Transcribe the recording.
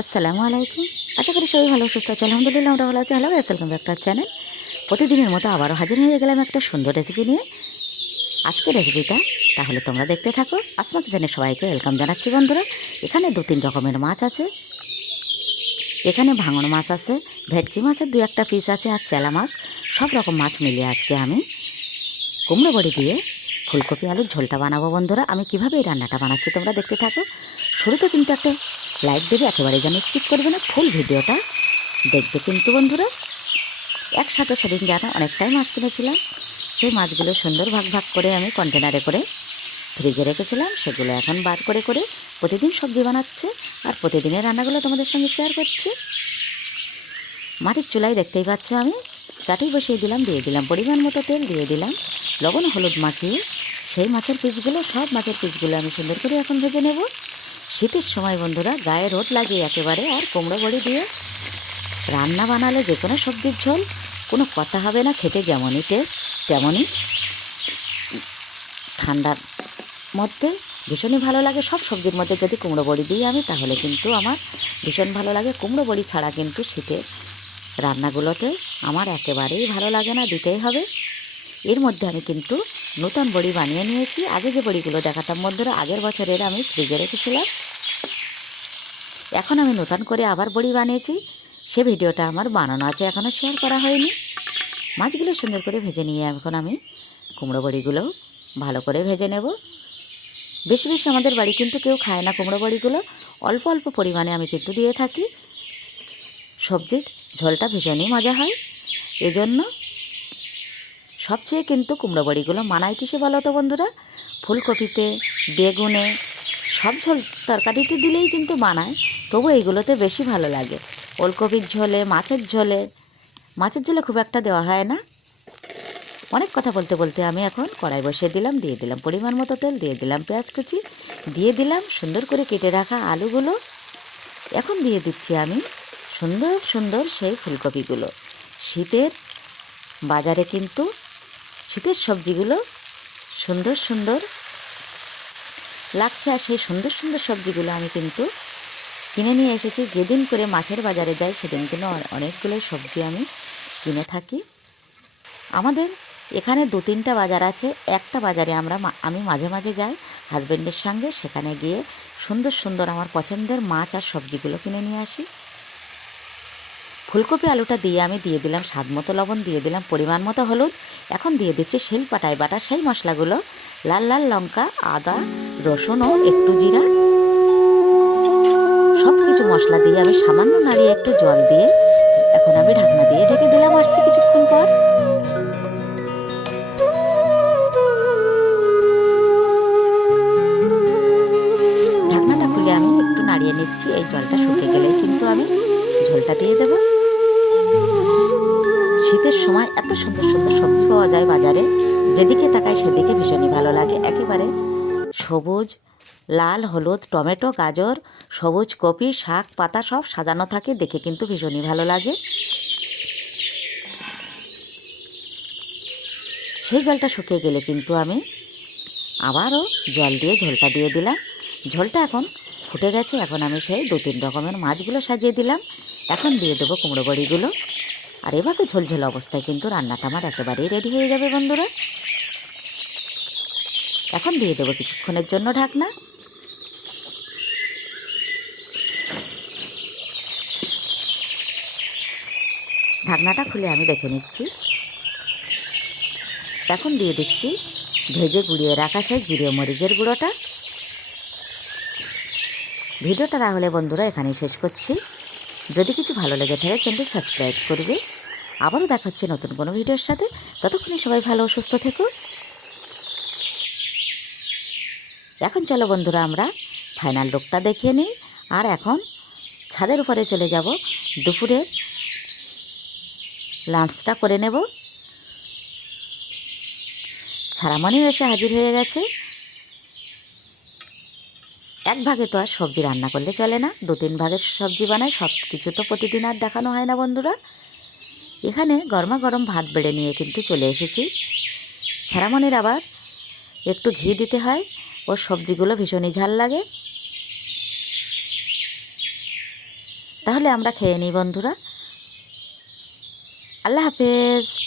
আসসালামু আলাইকুম। আশা করি সবাই ভালো, সুস্থ আছে আলহামদুলিল্লাহ, আমরা ভালো আছি। Hello welcome back to channel প্রতিদিনের মতো আবারও হাজির হয়ে গেলাম একটা সুন্দর রেসিপি নিয়ে। আজকের রেসিপিটা তাহলে তোমরা দেখতে থাকো। আসমা কিচেনে সবাইকে ওয়েলকাম জানাচ্ছি বন্ধুরা। এখানে দু তিন রকমের মাছ আছে। এখানে ভাঙন মাছ আছে, ভেটকি মাছের দু একটা পিস আছে আর চেলা মাছ। সব রকম মাছ মিলিয়ে আজকে আমি কুমড়ো বড়ি দিয়ে ফুলকপি, আলুর ঝোলটা বানাবো বন্ধুরা। আমি কীভাবে এই রান্নাটা বানাচ্ছি তোমরা দেখতে থাকো। শুরুতে কিন্তু একটা লাইক দেবে, একেবারে যেন স্কিপ করবে না ফুল ভিডিওটা। দেখবে কিন্তু বন্ধুরা, একসাথে সেদিন যেন অনেকটাই মাছ কিনেছিলাম। সেই মাছগুলো সুন্দর ভাগ ভাগ করে আমি কন্টেনারে করে ফ্রিজে রেখেছিলাম। সেগুলো এখন বার করে করে প্রতিদিন সবজি বানাচ্ছে আর প্রতিদিনের রান্নাগুলো তোমাদের সঙ্গে শেয়ার করছি। মাটির চুলাই দেখতেই পাচ্ছ আমি, চাটি বসিয়ে দিলাম, দিয়ে দিলাম পরিমাণ মতো তেল, দিয়ে দিলাম লবণ, হলুদ মাখিয়ে সেই মাছের পিসগুলো সব মাছের পিসগুলো আমি সুন্দর করে এখন ভেজে নেব। শীতের সময় বন্ধুরা, গায়ে রোদ লাগে একেবারে আর কুমড়ো বড়ি দিয়ে রান্না বানালে যে কোনো সবজির ঝোল, কোনো কথা হবে না, খেতে যেমনই টেস্ট তেমনই ঠান্ডার মধ্যে ভীষণই ভালো লাগে। সব সবজির মধ্যে যদি কুমড়ো বড়ি দিই আমি, তাহলে কিন্তু আমার ভীষণ ভালো লাগে। কুমড়ো বড়ি ছাড়া কিন্তু শীতে রান্নাগুলোতে আমার একেবারেই ভালো লাগে না, দিতেই হবে। এর মধ্যে আমি কিন্তু নতুন বড়ি বানিয়ে নিয়েছি। আগে যে বড়িগুলো দেখাতাম বন্ধুরা, আগের বছরের আমি ফ্রিজে রেখেছিলাম। এখন আমি নতুন করে আবার বড়ি বানিয়েছি। সে ভিডিওটা আমার বানানো আছে এখনও শেয়ার করা হয়নি। মাছগুলো সুন্দর করে ভেজে নিয়ে এখন আমি কুমড়ো বড়িগুলো ভালো করে ভেজে নেব। বেশি বেশি আমাদের বাড়ি কিন্তু কেউ খায় না কুমড়ো বড়িগুলো। অল্প অল্প পরিমাণে আমি কিন্তু দিয়ে থাকি। সবজির ঝোলটা ভীষণই মজা হয়। এজন্য সবচেয়ে কিন্তু কুমড়ো বড়িগুলো মানায় কিসে বলো তো বন্ধুরা? ফুলকপিতে, বেগুনে, সব ঝোল তরকারিতে দিলেই কিন্তু বানায় তবু এইগুলোতে বেশি ভালো লাগে। ওলকপির ঝোলে, মাছের ঝোলে মাছের ঝোলে খুব একটা দেওয়া হয় না। অনেক কথা বলতে বলতে আমি এখন কড়াই বসিয়ে দিলাম, দিয়ে দিলাম পরিমাণ মতো তেল, দিয়ে দিলাম পেঁয়াজ কুচি, দিয়ে দিলাম সুন্দর করে কেটে রাখা আলুগুলো। এখন দিয়ে দিচ্ছি আমি সুন্দর সুন্দর সেই ফুলকপিগুলো। শীতের বাজারে কিন্তু শীতের সবজিগুলো সুন্দর সুন্দর লাগছে আর সেই সুন্দর সুন্দর সবজিগুলো আমি কিন্তু কিনে নিয়ে এসেছি। যেদিন করে মাছের বাজারে যাই, সেদিন কিন্তু অনেকগুলো সবজি আমি কিনে থাকি। আমাদের এখানে দু তিনটা বাজার আছে। একটা বাজারে আমরা আমি মাঝে মাঝে যাই হাজব্যান্ডের সঙ্গে। সেখানে গিয়ে সুন্দর সুন্দর আমার পছন্দের মাছ আর সবজিগুলো কিনে নিয়ে আসি। ফুলকপি আলুটা দিয়ে আমি দিয়ে দিলাম, স্বাদ মতো লবণ দিয়ে দিলাম, পরিমাণ মতো হলুদ। এখন দিয়ে দিচ্ছি শিল পাটায় বাটা সেই মশলাগুলো। লাল লাল লঙ্কা, আদা, রসুন ও একটু জিরা। সব কিছু মশলা দিয়ে আমি সামান্য নাড়িয়ে একটু জল দিয়ে এখন আমি ঢাকনা দিয়ে ঢেকে দিলাম আসছি কিছুক্ষণ পর। ঢাকনাটা খুলে আমি একটু নাড়িয়ে নিচ্ছি, এই জলটা শুকিয়ে গেলে কিন্তু আমি ঝোলটা দিয়ে দেবো। শীতের সময় এত সুন্দর সুন্দর সবজি পাওয়া যায় বাজারে। যেদিকে তাকাই সেদিকে ভীষণই ভালো লাগে। একেবারে সবুজ, লাল, হলুদ, টমেটো, গাজর, সবুজ কপি, শাক, পাতা সব সাজানো থাকে, দেখে কিন্তু ভীষণই ভালো লাগে। সেই জলটা শুকিয়ে গেলে কিন্তু আমি আবারও জল দিয়ে ঝোলটা দিয়ে দিলাম। ঝোলটা এখন ফুটে গেছে, এখন আমি সেই দু তিন রকমের মাছগুলো সাজিয়ে দিলাম। এখন দিয়ে দেবো কুমড়ো বড়িগুলো আর এভাবে ঝোলঝোল অবস্থায় কিন্তু রান্নাটা আমার একেবারেই রেডি হয়ে যাবে, বন্ধুরা। এখন দিয়ে দেবো কিছুক্ষণের জন্য ঢাকনা। ঢাকনাটা খুলে আমি দেখে নিচ্ছি। এখন দিয়ে দিচ্ছি ভেজে গুঁড়িয়ে রাখা সেই জিরে মরিচের গুঁড়োটা। ভিডিওটা তাহলে বন্ধুরা এখানেই শেষ করছি। যদি কিছু ভালো লেগে থাকে চ্যানেলটি সাবস্ক্রাইব করবে। আবারও দেখা হচ্ছে নতুন কোনো ভিডিওর সাথে। ততক্ষণে সবাই ভালো, সুস্থ থেকো। এখন চলো বন্ধুরা, আমরা ফাইনাল লুকটা দেখিয়ে নিই। আর এখন ছাদের উপরে চলে যাব। দুপুরের লাঞ্চটা করে নেব। সারামণিও এসে হাজির হয়ে গেছে। এক ভাগে তো আর সবজি রান্না করলে চলে না দু তিন ভাগের সবজি বানায় সব কিছু তো প্রতিদিন আর দেখানো হয় না বন্ধুরা। এখানে গরমা গরম ভাত বেড়ে নিয়ে কিন্তু চলে এসেছি। সারামণির আবার একটু ঘি দিতে হয়, ওর সবজিগুলো ভীষণই ঝাল লাগে। তাহলে আমরা খেয়ে নিই বন্ধুরা। আল্লাহ হাফেজ।